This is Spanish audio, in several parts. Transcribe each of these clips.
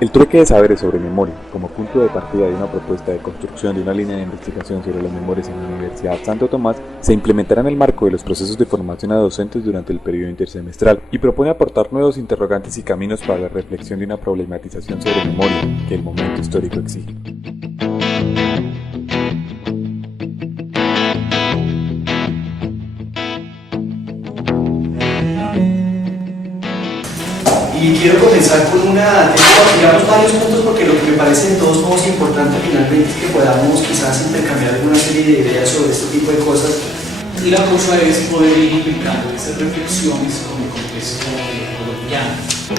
El trueque de saberes sobre memoria, como punto de partida de una propuesta de construcción de una línea de investigación sobre las memorias en la Universidad Santo Tomás, se implementará en el marco de los procesos de formación a docentes durante el periodo intersemestral y propone aportar nuevos interrogantes y caminos para la reflexión de una problematización sobre memoria que el momento histórico exige. Y quiero comenzar con digamos, varios puntos porque lo que me parece de todos modos importante finalmente es que podamos quizás intercambiar alguna serie de ideas sobre este tipo de cosas. Y la cosa es poder ir implicando esas reflexiones con el contexto colombiano.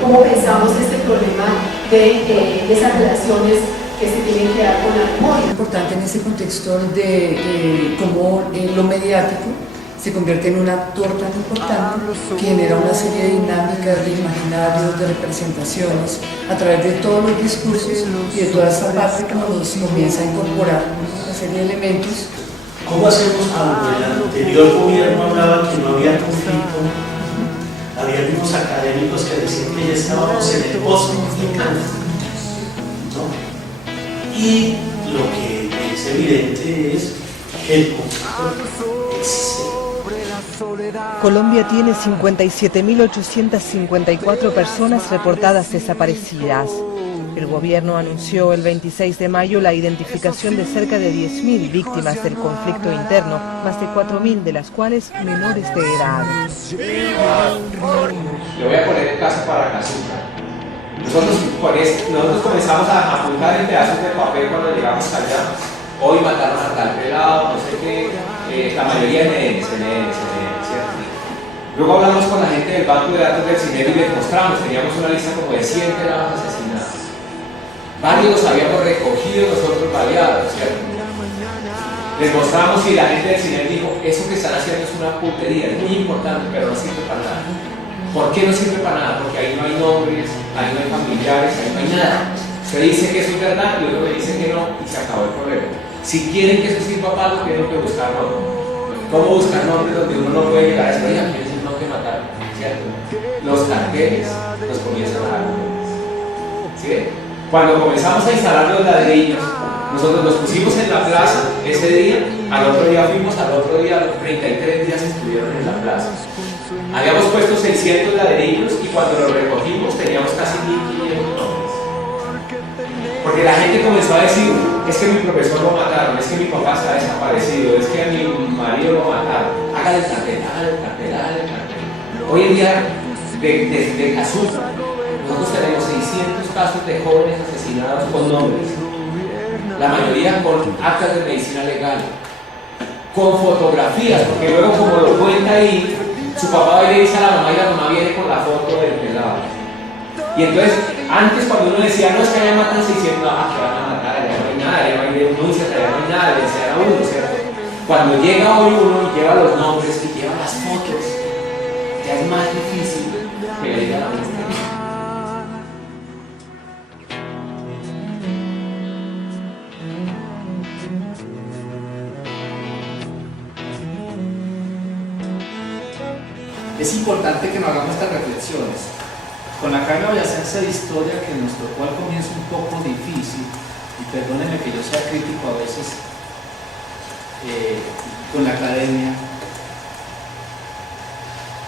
¿Cómo pensamos este problema de esas relaciones que se tienen que dar con la memoria? Importante en ese contexto de cómo lo mediático se convierte en un actor tan importante que genera una serie de dinámicas, de imaginarios, de representaciones a través de todos los discursos y de toda esa parte que nos comienza a incorporar una serie de elementos. ¿Cómo hacemos cuando el anterior gobierno hablaba que no había conflicto? Había unos académicos que decían que ya estábamos en el post-conflicto, ¿no? Y lo que es evidente es que el conflicto existe. Colombia tiene 57.854 personas reportadas desaparecidas. El gobierno anunció el 26 de mayo la identificación de cerca de 10.000 víctimas del conflicto interno, más de 4.000 de las cuales menores de edad. Le voy a poner el caso para Casuca. Nosotros comenzamos a apuntar en pedazos de papel cuando llegamos allá. Hoy mataron a tal pelado, no sé qué, la mayoría en ¿cierto? Luego hablamos con la gente del banco de datos del CINEP y les mostramos, teníamos una lista como de 100 pelados asesinados. Varios los habíamos recogido nosotros baleados, ¿cierto? Les mostramos y la gente del CINEP dijo, eso que están haciendo es una putería, es muy importante, pero no sirve para nada. ¿Por qué no sirve para nada? Porque ahí no hay nombres, ahí no hay familiares, ahí no hay nada. Usted dice que eso es verdad y otro me dice que no y se acabó el problema. Si quieren que eso sirva para algo, tienen que buscar nombres. ¿Cómo buscar nombres donde uno no puede llegar a esto? Oiga, ¿quién es el no que mataron? ¿Cierto? Los carteles los comienzan a dar. ¿Sí? Cuando comenzamos a instalar los ladrillos, nosotros los pusimos en la plaza ese día, al otro día fuimos, al otro día, los 33 días estuvieron en la plaza. Habíamos puesto 600 ladrillos y cuando los recogimos teníamos casi 1.500 nombres. Porque la gente comenzó a decir, es que mi profesor lo mataron, es que mi papá se ha desaparecido, es que a mi marido lo mataron. Hágale el cartel, hágale el cartel, hágale el cartel. Hoy en día, de Casuca, nosotros tenemos 600 casos de jóvenes asesinados con nombres. La mayoría con actas de medicina legal, con fotografías, porque luego como lo cuenta ahí, su papá va y le dice a la mamá y la mamá viene con la foto del pelado. Y entonces, antes cuando uno decía, no, es que allá matan 600, no, que van a matar, allá no hay nada, allá no hay denuncias, allá no hay nada, le decían a uno, ¿cierto? Cuando llega hoy uno y lleva los nombres y lleva las fotos, ya es más difícil que le diga la muerte. Es importante que nos hagamos estas reflexiones. Con la carga boyacense de historia que nos tocó al comienzo un poco difícil, y perdónenme que yo sea crítico a veces con la academia,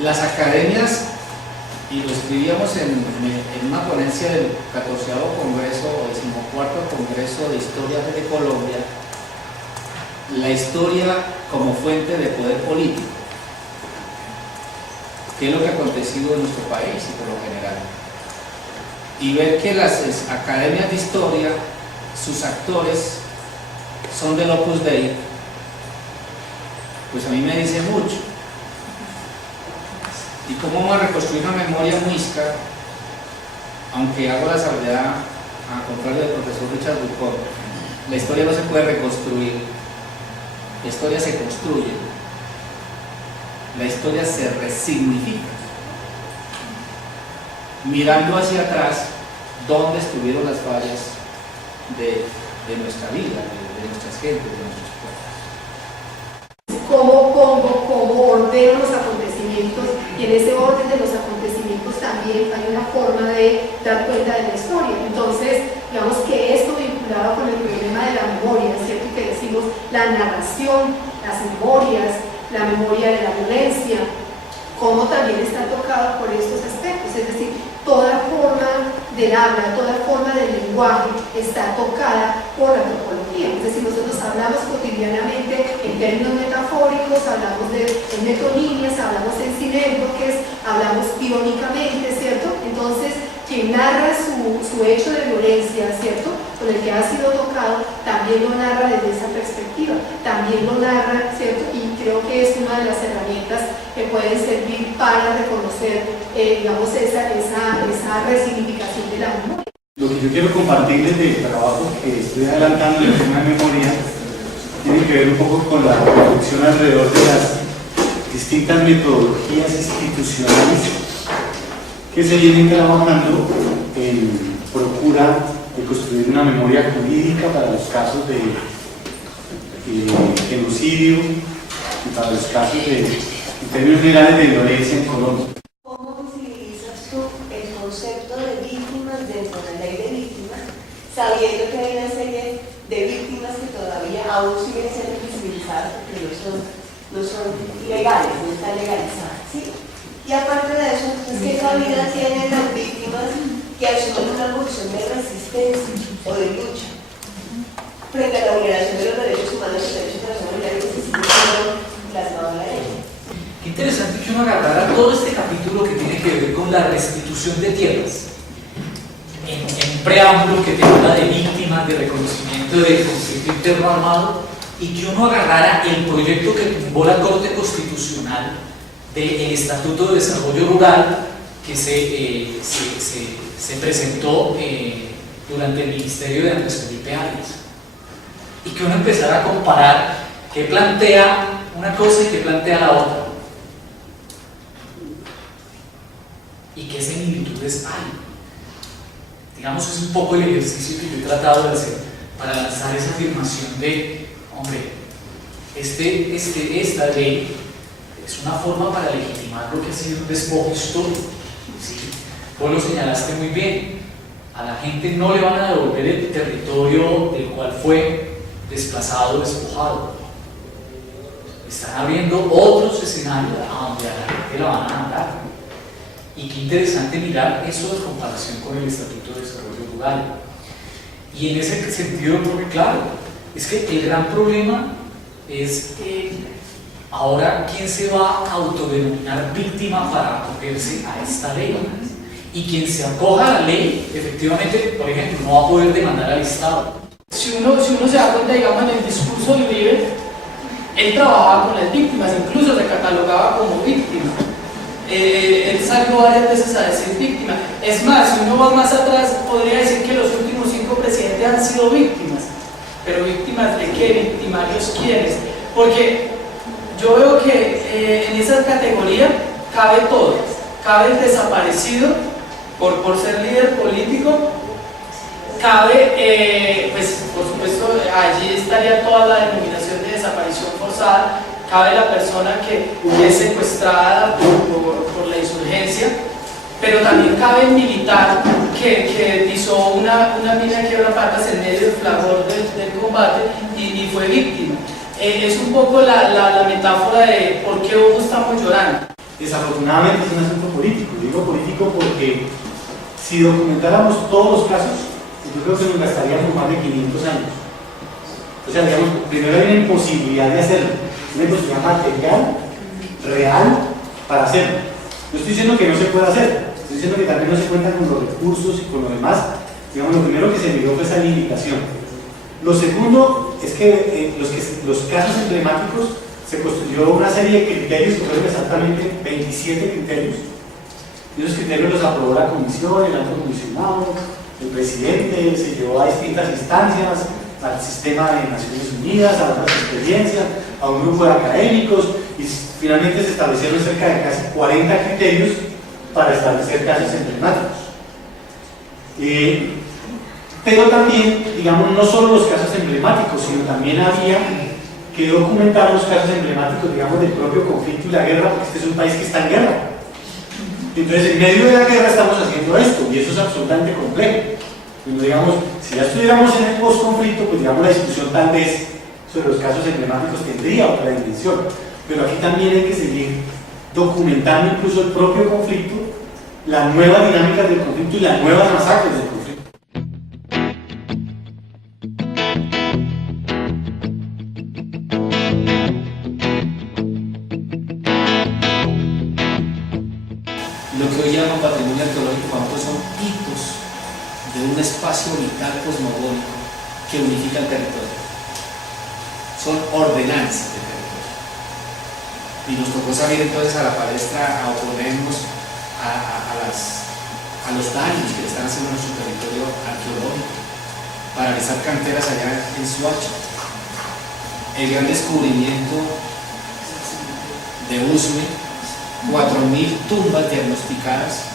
las academias, y lo escribíamos en una ponencia del 14º Congreso o 14º Congreso de Historia de Colombia, la historia como fuente de poder político. ¿Qué es lo que ha acontecido en nuestro país y por lo general? Y ver que las academias de historia, sus actores son del Opus Dei, pues a mí me dice mucho. ¿Y cómo vamos a reconstruir una memoria muisca? Aunque hago la salvedad, a contrario del profesor Richard Bucón, la historia no se puede reconstruir, la historia se construye. La historia se resignifica, mirando hacia atrás dónde estuvieron las fallas de nuestra vida, de nuestras gentes, de nuestros pueblos. ¿Cómo ordeno los acontecimientos? Y en ese orden de los acontecimientos también hay una forma de dar cuenta de la historia. Entonces, educación, las memorias, la memoria de la violencia, cómo también está tocado por estos aspectos, es decir, toda forma del habla, toda forma del lenguaje está tocada por la antropología. Es decir, nosotros hablamos cotidianamente en términos metafóricos, hablamos en metonímias, hablamos en sinécdoques, hablamos irónicamente, ¿cierto? Entonces, quien narra su hecho de violencia, ¿cierto?, con el que ha sido tocado, también lo narra desde esa perspectiva, también lo narra, ¿cierto?, y creo que es una de las herramientas que pueden servir para reconocer, digamos, esa resignificación de la memoria. Lo que yo quiero compartirles del trabajo que estoy adelantando en el tema de memoria tiene que ver un poco con la reflexión alrededor de las distintas metodologías institucionales que se vienen trabajando en procura de construir una memoria jurídica para los casos de genocidio y para los casos en términos generales de violencia en Colombia. ¿Cómo visibilizas tú el concepto de víctimas dentro de la ley de víctimas, sabiendo que hay una serie de víctimas que todavía aún siguen siendo visibilizadas porque no son legales, no están legalizadas, ¿sí? Y aparte de eso, entonces, ¿qué cabida tienen las víctimas que asumen una posición de resistencia o de lucha frente a la vulneración de los derechos humanos y los derechos de las humanidades que se han plasmado en la ley? Qué interesante que uno agarrara todo este capítulo que tiene que ver con la restitución de tierras en un preámbulo que te habla de víctimas, de reconocimiento de conflicto interno armado, y que uno agarrara el proyecto que tumbó la Corte Constitucional del Estatuto de Desarrollo Rural que se presentó durante el ministerio de Andrés Felipe Arias, y que uno empezara a comparar qué plantea una cosa y qué plantea la otra, y qué similitudes hay. Digamos, es un poco el ejercicio que yo he tratado de hacer para lanzar esa afirmación de, hombre, esta ley es una forma para legitimar lo que ha sido un despojo histórico, ¿sí? Vos lo señalaste muy bien, a la gente no le van a devolver el territorio del cual fue desplazado, despojado. Están abriendo otros escenarios a donde a la gente la van a mandar. Y qué interesante mirar eso en comparación con el Estatuto de Desarrollo Rural. Y en ese sentido, porque claro, es que el gran problema es ahora, ¿quién se va a autodenominar víctima para acogerse a esta ley? Y quien se acoja a la ley, efectivamente, por ejemplo, no va a poder demandar al Estado. Si uno se da cuenta, digamos, en el discurso de Uribe, él trabajaba con las víctimas, incluso se catalogaba como víctima. Él salió varias veces a decir víctima. Es más, si uno va más atrás, podría decir que los últimos 5 presidentes han sido víctimas. Pero ¿víctimas de qué? ¿Victimarios quiénes? Porque yo veo que en esa categoría cabe todo. Cabe el desaparecido por ser líder político, cabe, pues por supuesto, allí estaría toda la denominación de desaparición forzada, cabe la persona que es secuestrada por la insurgencia, pero también cabe el militar que pisó una mina de quiebrapatas en medio del fragor del combate y fue víctima. Es un poco la metáfora de por qué hoy estamos llorando. Desafortunadamente es un asunto político. Digo político porque si documentáramos todos los casos, yo creo que nos gastaríamos más de 500 años. O sea, digamos, primero hay una imposibilidad de hacerlo, una imposibilidad material, real, para hacerlo. No estoy diciendo que no se pueda hacer, estoy diciendo que también no se cuenta con los recursos y con lo demás. Digamos, lo primero que se miró fue esa limitación. Lo segundo es que los casos emblemáticos se construyó una serie de criterios que fueron exactamente 27 criterios. Y esos criterios los aprobó la comisión, el alto comisionado, el presidente, se llevó a distintas instancias, al sistema de Naciones Unidas, a otras experiencias, a un grupo de académicos, y finalmente se establecieron cerca de casi 40 criterios para establecer casos emblemáticos. Pero también, digamos, no solo los casos emblemáticos, sino también había que documentar los casos emblemáticos, digamos, del propio conflicto y la guerra, porque este es un país que está en guerra. Entonces, en medio de la guerra estamos haciendo esto, y eso es absolutamente complejo. Pero, digamos, si ya estuviéramos en el post-conflicto, pues digamos, la discusión tal vez sobre los casos emblemáticos tendría otra dimensión, pero aquí también hay que seguir documentando incluso el propio conflicto, las nuevas dinámicas del conflicto y las nuevas masacres del conflicto. Lo que hoy llaman patrimonio arqueológico son hitos de un espacio vital cosmogónico que unifica el territorio. Son ordenanzas de territorio. Y nos tocó salir entonces a la palestra a oponernos a los daños que le están haciendo a nuestro territorio arqueológico, paralizar canteras allá en Suacha. El gran descubrimiento de Usme, 4.000 tumbas diagnosticadas,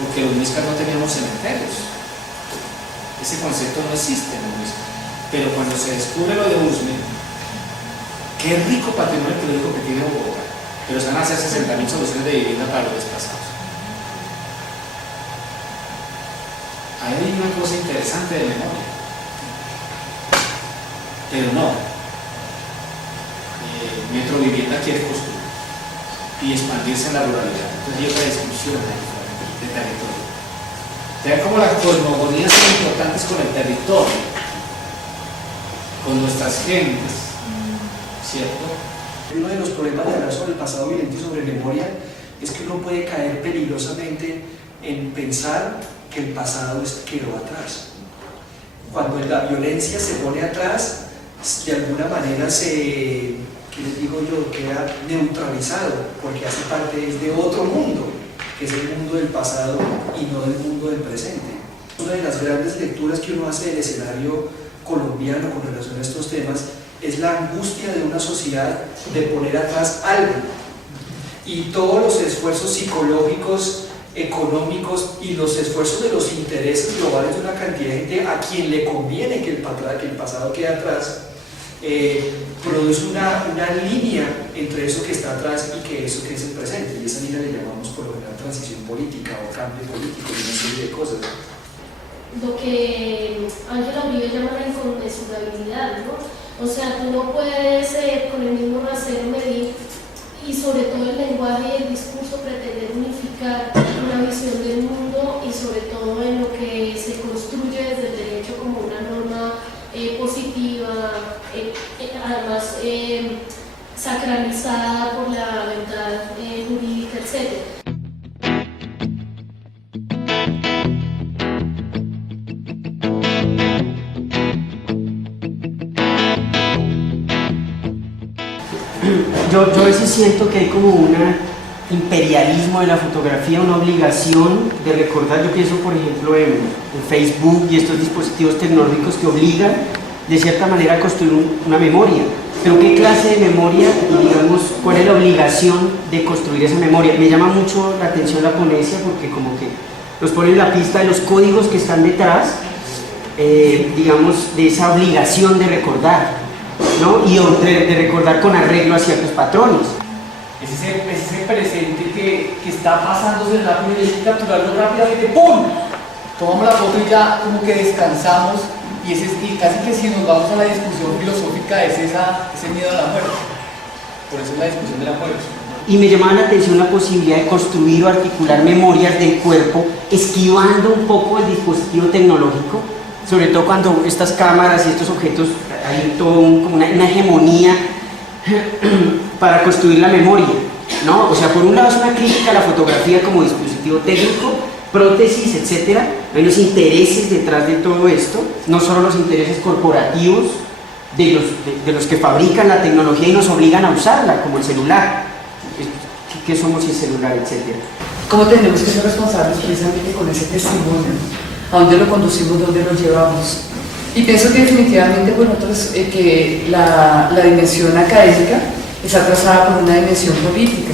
porque los muiscas no teníamos cementerios. Ese concepto no existe en los muiscas. Pero cuando se descubre lo de Usme, qué rico patrimonio arqueológico que tiene Bogotá, pero se van a hacer 60.000 soluciones de vivienda para los desplazados. Ahí hay una cosa interesante de memoria, pero no. Metro Vivienda quiere construir y expandirse en la ruralidad. Entonces hay otra discusión de territorio. Vean cómo las cosmogonías son importantes con el territorio, con nuestras gentes, ¿cierto? Uno de los problemas de hablar sobre el pasado violento y sobre memoria es que uno puede caer peligrosamente en pensar que el pasado quedó atrás. Cuando la violencia se pone atrás, de alguna manera ¿qué les digo yo? Queda neutralizado, porque hace parte de otro mundo, que es el mundo del pasado y no del mundo del presente. Una de las grandes lecturas que uno hace del escenario colombiano con relación a estos temas es la angustia de una sociedad de poner atrás algo, y todos los esfuerzos psicológicos, económicos y los esfuerzos de los intereses globales de una cantidad de gente a quien le conviene que el pasado quede atrás, produce una línea entre eso que está atrás y que eso que es el presente, y esa línea le llamamos por lo general transición política o cambio político y una serie de cosas. Lo que Ángela Uribe llama la inconmensurabilidad, ¿no? O sea, tú no puedes con el mismo rasero medir, y sobre todo el lenguaje y el discurso, pretender unificar una visión del mundo, y sobre todo en lo que se construye desde el derecho como una norma positiva, además sacralizada por la verdad jurídica, etc. Yo a veces siento que hay como un imperialismo de la fotografía, una obligación de recordar. Yo pienso, por ejemplo, en Facebook y estos dispositivos tecnológicos que obligan de cierta manera a construir una memoria. Pero ¿qué clase de memoria y, digamos, cuál es la obligación de construir esa memoria? Me llama mucho la atención la ponencia, porque como que nos pone en la pista de los códigos que están detrás, digamos, de esa obligación de recordar, ¿no? Y de recordar con arreglo a ciertos patrones. Es ese presente que está pasándose rápido y hay que capturarlo rápidamente. ¡Pum! Tomamos la foto y ya como que descansamos, y casi que si nos vamos a la discusión filosófica es ese miedo a la muerte. Por eso es la discusión de la muerte. Y me llamaba la atención la posibilidad de construir o articular memorias del cuerpo, esquivando un poco el dispositivo tecnológico, sobre todo cuando estas cámaras y estos objetos, hay todo como una hegemonía para construir la memoria, ¿no? O sea, por un lado es una crítica a la fotografía como dispositivo técnico, prótesis, etcétera. Hay unos intereses detrás de todo esto, no solo los intereses corporativos de los que fabrican la tecnología y nos obligan a usarla, como el celular. ¿Qué somos sin celular, etcétera? ¿Cómo tenemos que ser responsables precisamente con ese testimonio? ¿A dónde lo conducimos, dónde lo llevamos? Y pienso que definitivamente, bueno, entonces, que la dimensión académica está atrasada por una dimensión política,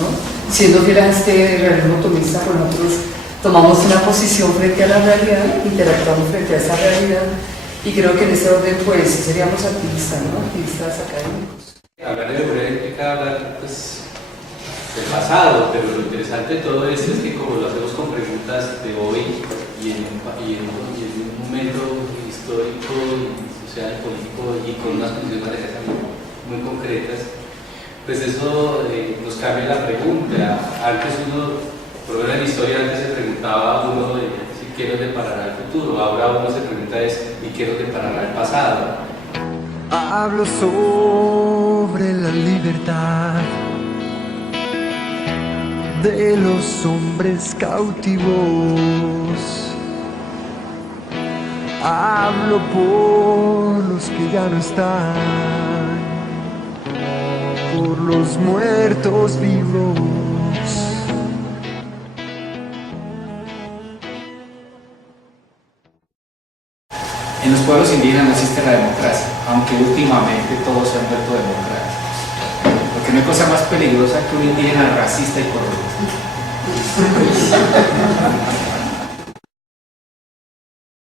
¿no? Siendo fiel a este realismo optimista, pues nosotros tomamos una posición frente a la realidad, interactuamos frente a esa realidad, y creo que en ese orden, pues, seríamos activistas, ¿no? Activistas académicos. Hablar de memoria implica hablar, pues, del pasado, pero lo interesante de todo esto es que como lo hacemos con preguntas de hoy y en un momento histórico y sea el político y con unas condiciones de defensa muy concretas, pues eso nos cambia la pregunta. Antes uno, por lo menos en la historia, antes se preguntaba uno si qué nos deparará el futuro, ahora uno se pregunta y qué nos deparará el pasado. Hablo sobre la libertad de los hombres cautivos. Hablo por los que ya no están, por los muertos vivos. En los pueblos indígenas no existe la democracia, aunque últimamente todos se han vuelto democráticos. Porque no hay cosa más peligrosa que un indígena racista y corrupto.